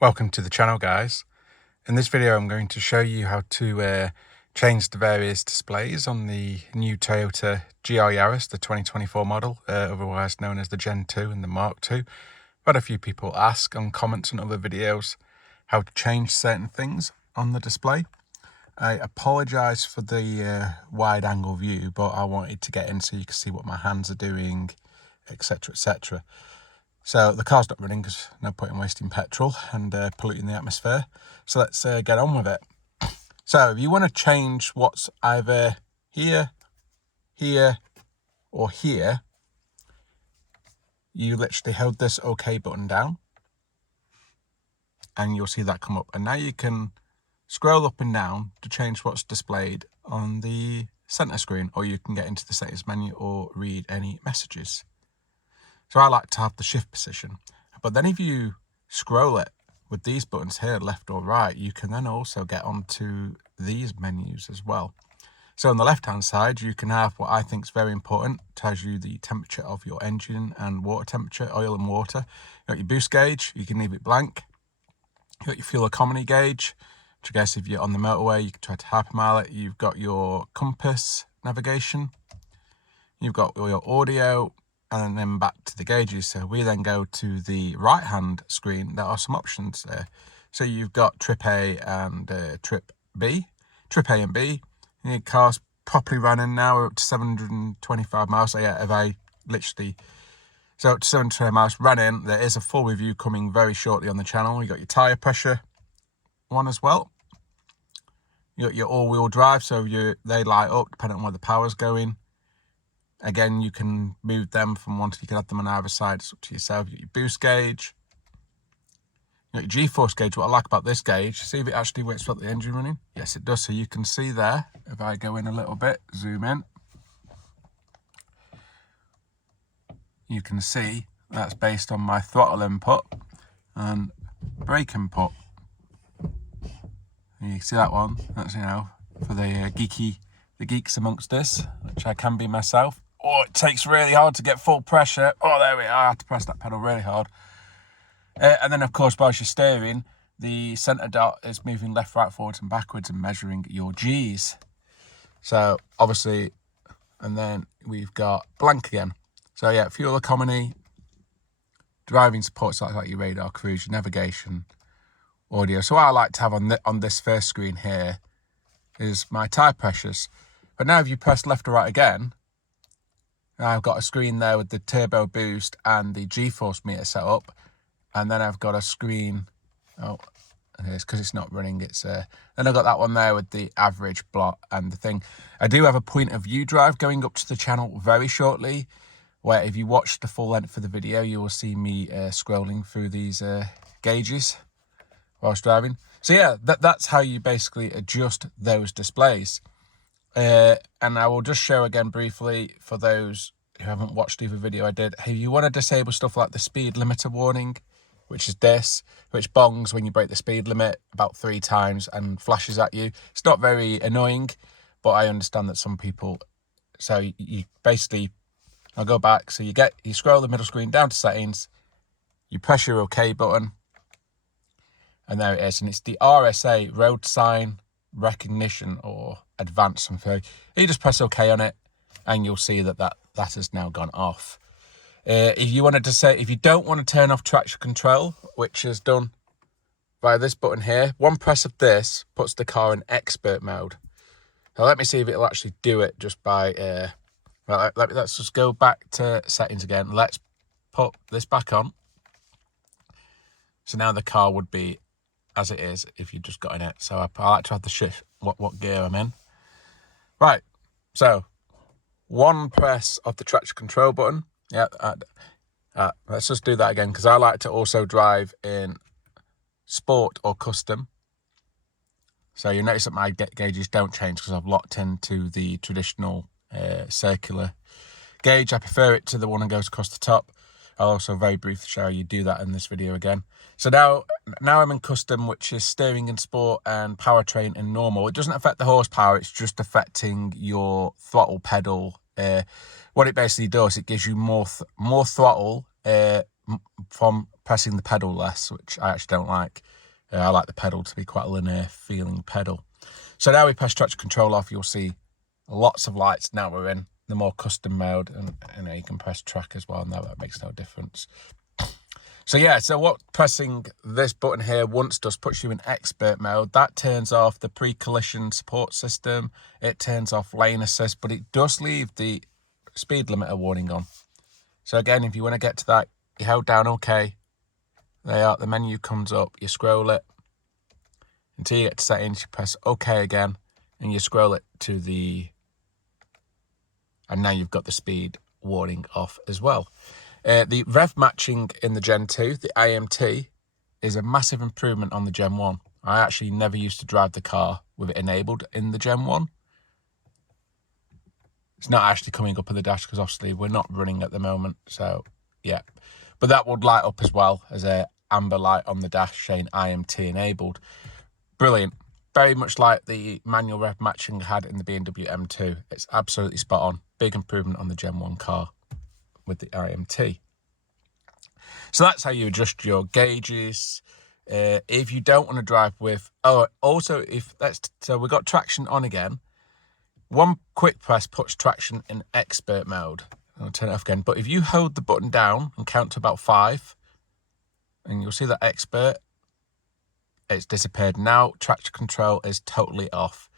Welcome to the channel, guys. In this video I'm going to show you how to change the various displays on the new Toyota GR Yaris, the 2024 model, otherwise known as the Gen 2 and the Mark 2. I've had a few people ask on comments and other videos how to change certain things on the display. I apologise for the wide angle view, but I wanted to get in so you can see what my hands are doing, etc, etc. So the car's not running because no point in wasting petrol and polluting the atmosphere. So let's get on with it. So if you want to change what's either here, here, or here, you literally hold this OK button down and you'll see that come up. And now you can scroll up and down to change what's displayed on the center screen, or you can get into the settings menu or read any messages. So I like to have the shift position, but then if you scroll it with these buttons here, left or right, you can then also get onto these menus as well. So on the left hand side, you can have what I think is very important. It tells you the temperature of your engine and water temperature, oil and water. You got your boost gauge, you can leave it blank. You got your fuel economy gauge, which I guess if you're on the motorway, you can try to hypermile it. You've got your compass navigation. You've got your audio, and then back to the gauges. So we then go to the right hand screen. There are some options there. So you've got trip A and trip B. Trip A and B. Your car's properly running now. We're up to 725 miles. So yeah, if I literally, so up to 720 miles running, there is a full review coming very shortly on the channel. You got your tyre pressure one as well. You got your all-wheel drive, so they light up depending on where the power's going. Again, you can move them from one to, you can add them on either side. It's up to yourself. You got your boost gauge. You got your G-force gauge. What I like about this gauge, see if it actually works without the engine running. Yes, it does. So you can see there, if I go in a little bit, zoom in, you can see that's based on my throttle input and brake input. And you can see that one. That's, you know, for the geeks amongst us, which I can be myself. Oh, it takes really hard to get full pressure. Oh, there we are. I had to press that pedal really hard. And then, of course, whilst you're steering, the centre dot is moving left, right, forwards and backwards and measuring your G's. So, obviously, and then we've got blank again. So, yeah, fuel economy, driving support, so like your radar, cruise, your navigation, audio. So what I like to have on this first screen here is my tyre pressures. But now if you press left or right again, I've got a screen there with the turbo boost and the G-force meter set up. And then I've got a screen, oh, it's because it's not running. Then I've got that one there with the average blot and the thing. I do have a point of view drive going up to the channel very shortly, where if you watch the full length of the video, you will see me scrolling through these gauges whilst driving. So yeah, that's how you basically adjust those displays. And I will just show again briefly for those who haven't watched either video I did. If you want to disable stuff like the speed limiter warning, which is this, which bongs when you break the speed limit about 3 times and flashes at you. It's not very annoying, but I understand that some people, so you basically, I'll go back. So you scroll the middle screen down to settings, you press your OK button, and there it is. And it's the RSA, road sign recognition or advanced something. You just press OK on it and you'll see that has now gone off. If you don't want to turn off traction control, which is done by this button here, one press of this puts the car in expert mode. Now let me see if it'll actually do it just by let's just go back to settings again. Let's put this back on. So now the car would be as it is if you just got in it. So I like to have the shift what gear I'm in. Right, so one press of the traction control button. Yeah, let's just do that again because I like to also drive in sport or custom. So you notice that my gauges don't change because I've locked into the traditional circular gauge. I prefer it to the one that goes across the top. I'll also very briefly show you do that in this video again. So now I'm in custom, which is steering in sport and powertrain in normal. It doesn't affect the horsepower, it's just affecting your throttle pedal. What it basically does, it gives you more throttle from pressing the pedal less, which I actually don't like. I like the pedal to be quite a linear feeling pedal. So now we press traction control off, you'll see lots of lights. Now we're in the more custom mode, and you know, you can press track as well. Now that makes no difference. So yeah, so what pressing this button here once does, puts you in expert mode. That turns off the pre-collision support system. It turns off lane assist, but it does leave the speed limiter warning on. So again, if you want to get to that, you hold down OK. There, the menu comes up, you scroll it until you get to settings, you press OK again, and you scroll it to the, and now you've got the speed warning off as well. The rev matching in the Gen 2, the IMT, is a massive improvement on the Gen 1. I actually never used to drive the car with it enabled in the Gen 1. It's not actually coming up on the dash because obviously we're not running at the moment, so yeah. But that would light up as well as a amber light on the dash saying IMT enabled. Brilliant. Very much like the manual rev matching had in the BMW M2. It's absolutely spot on. Big improvement on the Gen 1 car with the IMT. So that's how you adjust your gauges. If you don't want to drive with, also so we've got traction on again. One quick press puts traction in expert mode. I'll turn it off again. But if you hold the button down and count to about 5, and you'll see that expert, it's disappeared. Now traction control is totally off.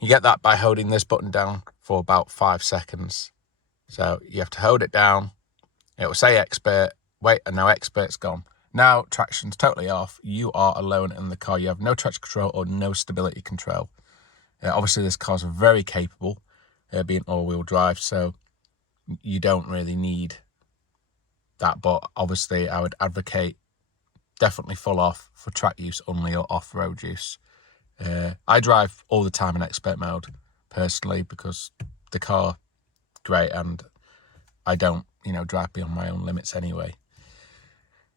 You get that by holding this button down for about 5 seconds. So you have to hold it down. It will say expert. Wait, and now expert's gone. Now traction's totally off. You are alone in the car. You have no traction control or no stability control. Obviously, this car's very capable, being all-wheel drive, so you don't really need that. But obviously, I would advocate definitely full off for track use only or off-road use. I drive all the time in expert mode, personally, because the car great and I don't, drive beyond my own limits anyway.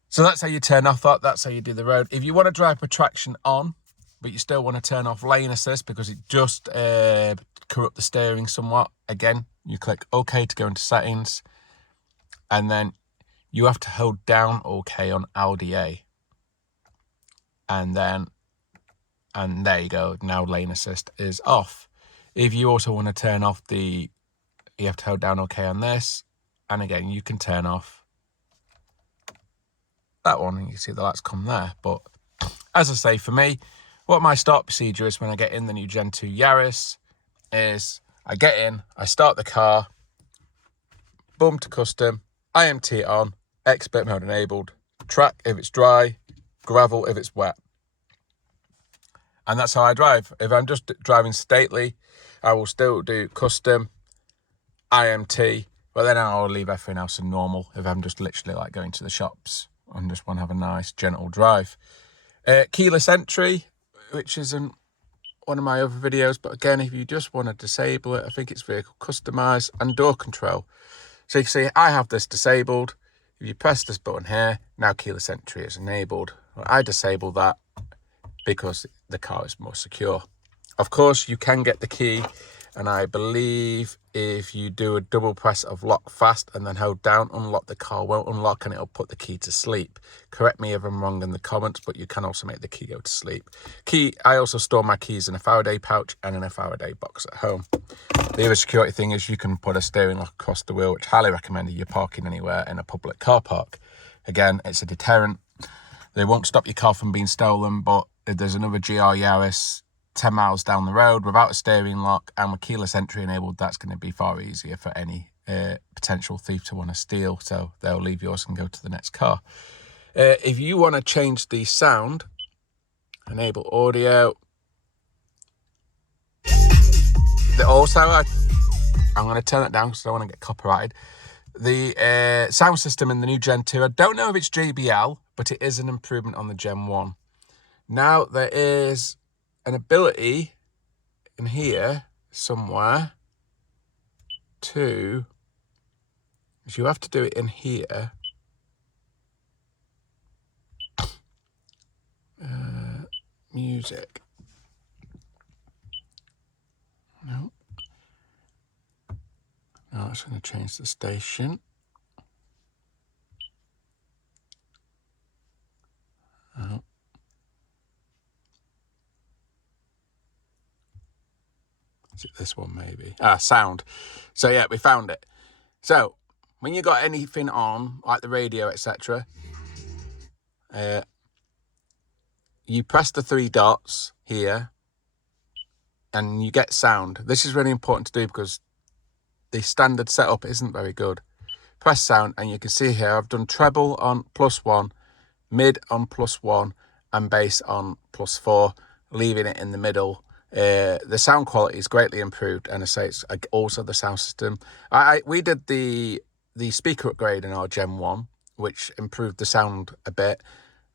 So that's how you turn off that. That's how you do the road. If you want to drive with traction on, but you still want to turn off lane assist because it just corrupt the steering somewhat, again, you click OK to go into settings, and then you have to hold down OK on LDA, and there you go. Now lane assist is off. If you also want to turn off you have to hold down OK on this, and again, you can turn off that one, and you can see the lights come there. But as I say, for me, what my start procedure is when I get in the new Gen 2 Yaris is I get in, I start the car, boom to custom, IMT on, expert mode enabled, track if it's dry, gravel if it's wet. And that's how I drive. If I'm just driving stately, I will still do custom, IMT, but then I'll leave everything else in normal if I'm just literally like going to the shops and just want to have a nice gentle drive. Keyless entry, which isn't one of my other videos, but again, if you just want to disable it, I think it's vehicle customise, and door control. So you can see I have this disabled. If you press this button here, now keyless entry is enabled. Well, I disable that because the car is more secure. Of course, you can get the key, and I believe if you do a double press of lock fast and then hold down unlock, the car won't unlock and it'll put the key to sleep. Correct me if I'm wrong in the comments, but you can also make the key go to sleep. I also store my keys in a Faraday pouch and in a Faraday box at home. The other security thing is you can put a steering lock across the wheel, which I highly recommend if you're parking anywhere in a public car park. Again, it's a deterrent. They won't stop your car from being stolen, but if there's another GR Yaris 10 miles down the road without a steering lock and with keyless entry enabled, that's going to be far easier for any potential thief to want to steal. So they'll leave yours and go to the next car. If you want to change the sound, enable audio. I'm going to turn it down because I don't want to get copyrighted. The sound system in the new Gen 2, I don't know if it's JBL, but it is an improvement on the Gen 1. Now there is an ability in here somewhere you have to do it in here. Music. No. Now it's going to change the station. Is it this one maybe? Sound. So yeah, we found it. So when you got anything on, like the radio, etc., you press the 3 dots here and you get sound. This is really important to do because the standard setup isn't very good. Press sound and you can see here I've done treble on +1, mid on +1 and bass on +4, leaving it in the middle. The sound quality is greatly improved, and I say it's also the sound system. We did the speaker upgrade in our Gen 1, which improved the sound a bit.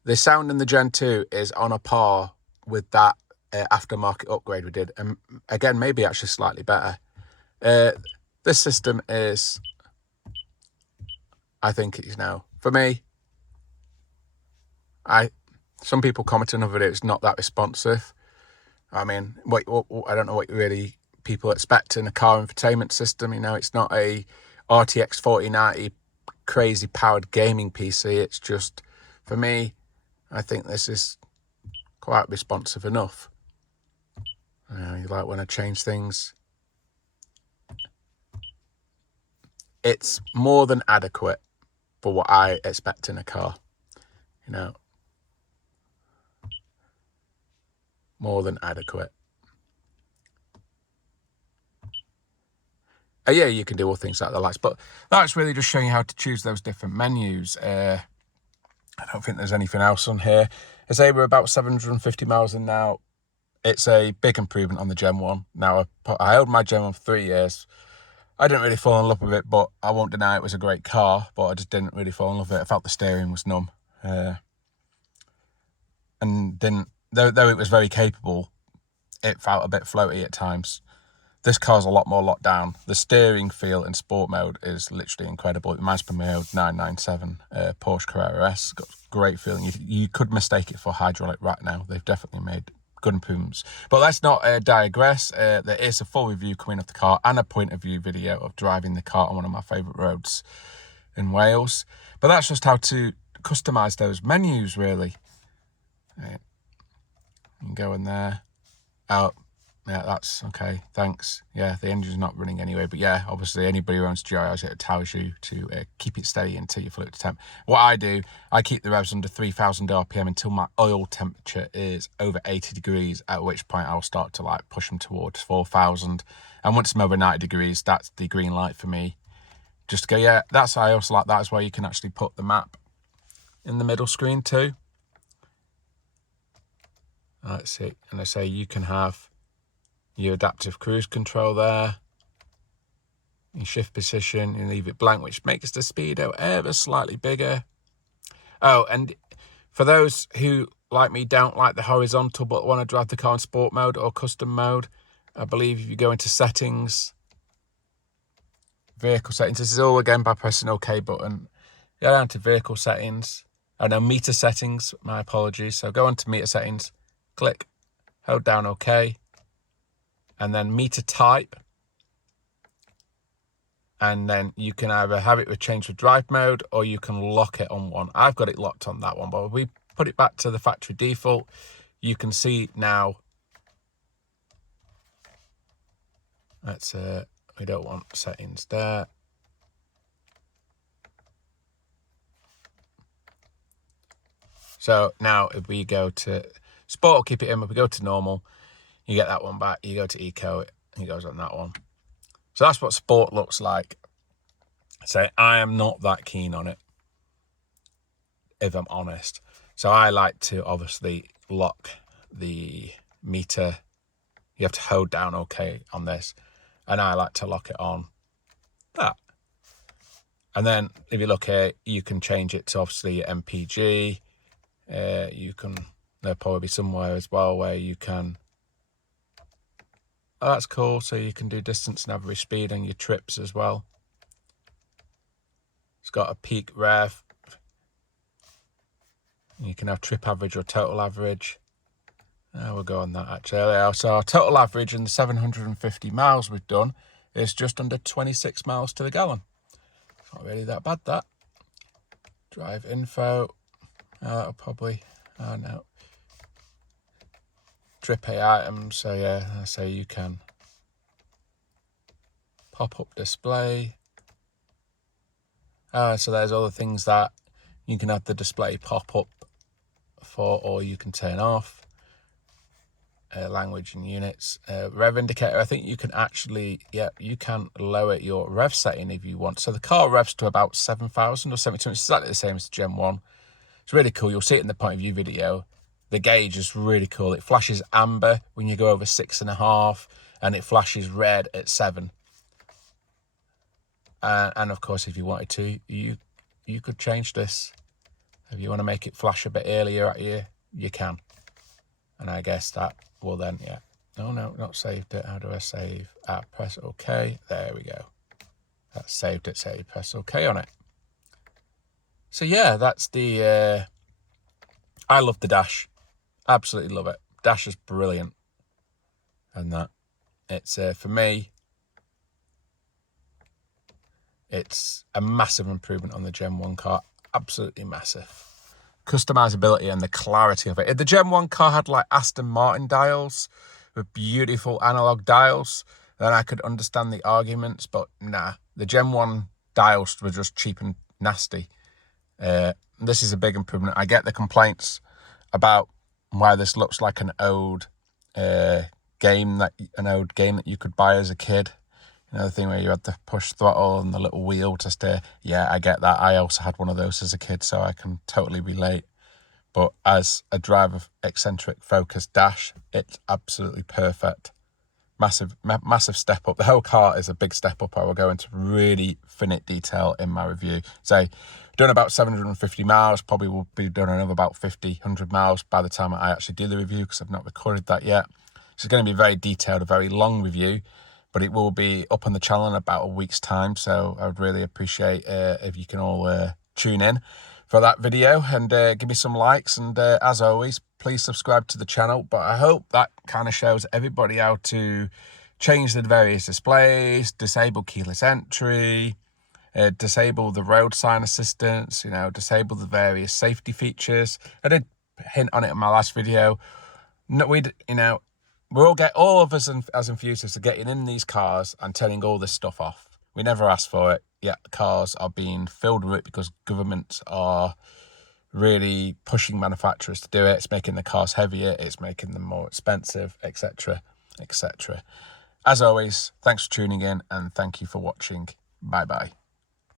The sound in the Gen 2 is on a par with that aftermarket upgrade we did, and again, maybe actually slightly better. This system is, I think it's now, for me, some people comment on the video, it's not that responsive. I mean, I don't know what really people expect in a car infotainment system. You know, it's not a RTX 4090 crazy powered gaming PC. It's just, for me, I think this is quite responsive enough. You like when I change things. It's more than adequate for what I expect in a car. You know, more than adequate. Yeah, you can do all things like the lights, but that's really just showing you how to choose those different menus. I don't think there's anything else on here. I say we're about 750 miles in now. It's a big improvement on the Gen 1. Now, I held my Gen 1 for 3 years. I didn't really fall in love with it, but I won't deny it was a great car, but I just didn't really fall in love with it. I felt the steering was numb. And though it was very capable, it felt a bit floaty at times. This car's a lot more locked down. The steering feel in sport mode is literally incredible. It reminds me of my old 997 Porsche Carrera S. Got great feeling. You could mistake it for hydraulic right now. They've definitely made good improvements. But let's not digress. There is a full review coming of the car and a point of view video of driving the car on one of my favourite roads in Wales. But that's just how to customise those menus, really. You can go in there. Out. Yeah, that's okay, thanks. Yeah, the engine's not running anyway, but yeah, obviously anybody who owns GR Yaris, it tells you to keep it steady until you fill it to temp. What I do, I keep the revs under 3,000 RPM until my oil temperature is over 80 degrees, at which point I'll start to like push them towards 4,000. And once I'm over 90 degrees, that's the green light for me. Just to go, yeah, I also like that as well. You can actually put the map in the middle screen too. Let's see, and I say you can have your adaptive cruise control there, your shift position, you leave it blank, which makes the speedo ever slightly bigger. Oh, and for those who, like me, don't like the horizontal but want to drive the car in sport mode or custom mode, I believe if you go into settings, vehicle settings, this is all again by pressing OK button. Go down to vehicle settings, meter settings, my apologies. So go into meter settings, click, hold down OK. And then meter type, and then you can either have it change to drive mode or you can lock it on one. I've got it locked on that one, but if we put it back to the factory default, you can see now. That's we don't want settings there. So now if we go to sport, will keep it in. If we go to normal, you get that one back. You go to eco, it goes on that one. So that's what sport looks like. So I am not that keen on it, if I'm honest. So I like to obviously lock the meter. You have to hold down OK on this. And I like to lock it on that. And then if you look here, you can change it to obviously your MPG. You can, there'll probably be somewhere as well where you can, oh, that's cool. So you can do distance and average speed on your trips as well. It's got a peak rev. You can have trip average or total average. We'll go on that actually. So our total average in the 750 miles we've done is just under 26 miles to the gallon. It's not really that bad, that. Drive info. That'll probably, oh no. Trip A items, so yeah, I say you can pop-up display. So there's other things that you can have the display pop up for, or you can turn off. Language and units. Rev indicator, I think you can actually, you can lower your rev setting if you want. So the car revs to about 7,000 or 7,200. It's exactly the same as the Gen 1. It's really cool. You'll see it in the point of view video. The gauge is really cool. It flashes amber when you go over 6.5, and it flashes red at 7. And of course, if you wanted to, you could change this. If you want to make it flash a bit earlier at you, you can. And I guess that will then, no, not saved it. How do I save? Press OK. There we go. That's saved it. So you press OK on it. So yeah, that's the, I love the dash. Absolutely love it. Dash is brilliant. And that, it's, for me, it's a massive improvement on the Gen 1 car. Absolutely massive. Customizability and the clarity of it. If the Gen 1 car had like Aston Martin dials with beautiful analog dials, then I could understand the arguments, but nah, the Gen 1 dials were just cheap and nasty. This is a big improvement. I get the complaints about why this looks like an old game that you could buy as a kid. You know, the thing where you had the push throttle and the little wheel to steer. Yeah, I get that. I also had one of those as a kid, so I can totally relate. But as a driver eccentric focused dash, it's absolutely perfect. Massive step up. The whole car is a big step up. I will go into really finite detail in my review. So, done about 750 miles, probably will be done another about 100 miles by the time I actually do the review, because I've not recorded that yet. So it's going to be very detailed, a very long review. But it will be up on the channel in about a week's time. So I would really appreciate if you can all tune in for that video and give me some likes. And as always, please subscribe to the channel. But I hope that kind of shows everybody how to change the various displays, disable keyless entry, disable the road sign assistance, disable the various safety features. I did hint on it in my last video. No, all of us as enthusiasts are getting in these cars and turning all this stuff off. We never asked for it, yet cars are being filled with it because governments are really pushing manufacturers to do it. It's making the cars heavier, it's making them more expensive, etc., etc. As always, thanks for tuning in and thank you for watching. Bye-bye.